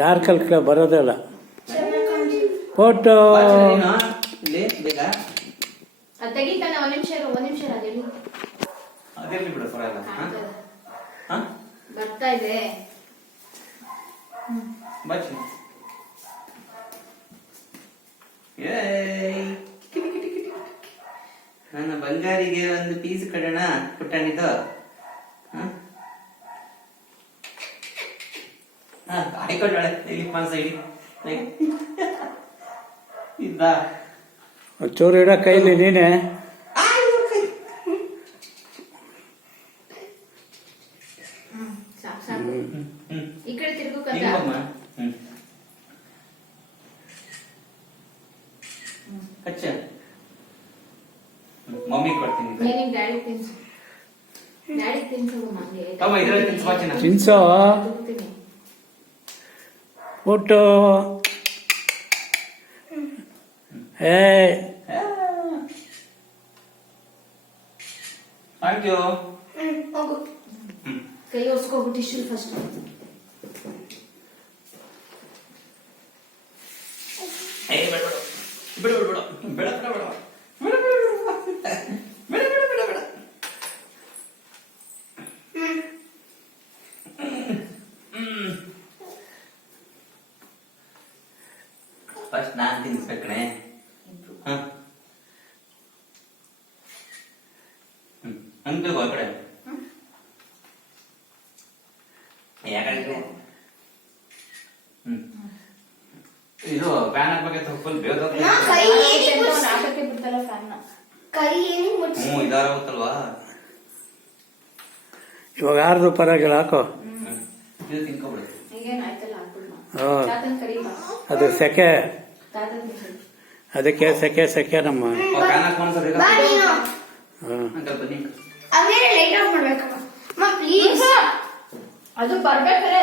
Dark colour ಬರೋದಿಲ್ಲ. Photo ಇಲ್ಲಿ ಬೇಗ ತೆಗಿತಾನೆ. ಒಂದ್ ನಿಮಿಷ ಅದಿರ್ಲಿ ಬಿಡು, ಪರವಾಗಿಲ್ಲ. ಬರ್ತಾ ಇದೆ. ಬಚ್ಚಿ ನನ್ನ ಬಂಗಾರಿಗೆ ಒಂದು ಪೀಸ್ ಕಡೋಣ ಪುಟ್ಟಣಿದು. ಆಯ್ಕೊಟ್ಟಾಳೆ ಇಲ್ಲಿ ಮನಸ್ಸ ಇಡಿ ಇದ್ದ ಚೂರು ಇಡೋ ಕೈಲಿ ನೀನೆ. ಸಾಕು. ಈ ಕಡೆ ತಿರುಗು ಅಚ್ಚ ಮಮ್ಮಿ ಕೊಡ್ತೀನಿ. ಡ್ಯಾಡಿ ತಿನ್ಸು. ಇದ್ರಲ್ಲಿ ತಿನ್ಸುವ ಚಿನ್ನ. ತಿನ್ಸೋ ಫೋಟೋ. ಹೇ ಥ್ಯಾಂಕ್ ಯು. ಹೋಗು. ಕೈ ಒರ್ಸ್ಕೋಗು ಟಿಶ್ಯೂ ಫಸ್ಟ್. ಫಸ್ಟ್ ನಾನ್ ತಿನ್ಸ್ಬೇಕಣೆ. ಹಂಗೆ ಹೊರಗಡೆ ಯಾಕಂದ್ರೆ ಇದು ಫ್ಯಾನ್ ಹಾಕ್ಬೇಕಿತ್ತು. ಫುಲ್ ಬೇಗ ಬಿಡ್ತಲ್ಲ ಫ್ಯಾನ್. ಇದಾರ ಗೊತ್ತಲ್ವಾ. ಇವಾಗ 6 ರೂಪಾಯಿಗಳು ಹಾಕೋ. ಇದು ತಿನ್ಕೊಬಿಡು. ಈಗೇನಾಯ್ತಲ್ಲ ಹಾಕ್ಬಿಡು. ತಾತನ್ ಕರೀಬಾ. ಅದು ಸೆಕೆ, ತಾತನ್ ಅದಕ್ಕೆ ಸೆಕೆ ನಮ್ಮ. ಫ್ಯಾನ್ ಹಾಕೊಂಡ್ಸರಿ ಬನ್ನಿ. ಅದು ಬರ್ಬೇಕಾದ್ರೆ